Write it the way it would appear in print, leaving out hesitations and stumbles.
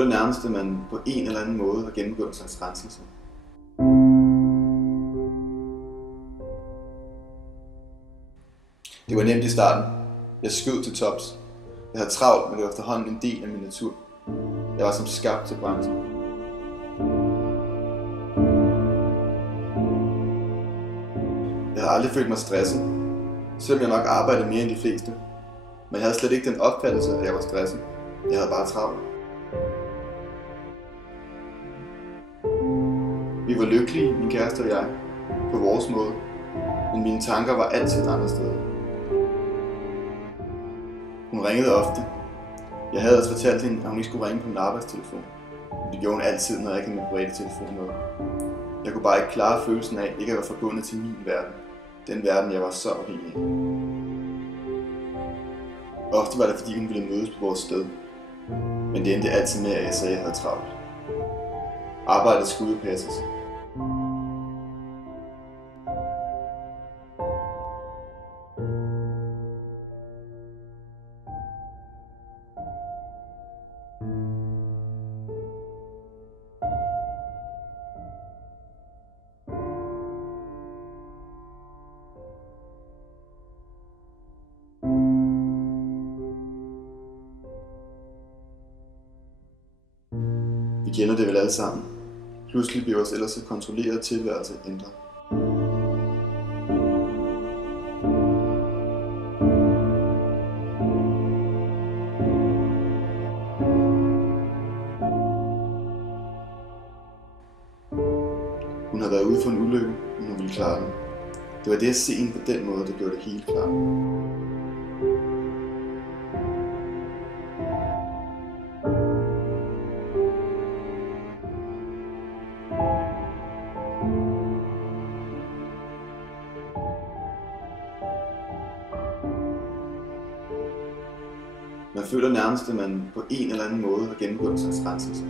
føler nærmest, at man på en eller anden måde har gennemgået en slags renselse. Det var nemt i starten. Jeg skød til tops. Jeg havde travlt, men det var efterhånden en del af min natur. Jeg var som skabt til branchen. Jeg havde aldrig følt mig stresset, selvom jeg nok arbejdede mere end de fleste. Men jeg havde slet ikke den opfattelse, at jeg var stresset. Jeg havde bare travlt. Vi var lykkelige, min kæreste og jeg, på vores måde, men mine tanker var altid andre steder. Hun ringede ofte. Jeg havde også fortalt hende, at hun ikke skulle ringe på min arbejdstelefon. Men det gjorde hun altid, når jeg ikke havde min private telefon med. Jeg kunne bare ikke klare følelsen af ikke at være forbundet til min verden. Den verden, jeg var så afhængig af. Ofte var det, fordi hun ville mødes på vores sted. Men det endte altid med, at jeg sagde, at jeg havde travlt. Arbejdet skulle passes. Vi kender det vel alle sammen. Pludselig bliver vores ellers så kontrolleret tilværelse ændret. Hun har været ude for en ulykke, men hun ville klare den. Det var det at se hende på den måde, der gjorde det helt klart. Man føler nærmest, at man på en eller anden måde har gennemgået en slags renselse.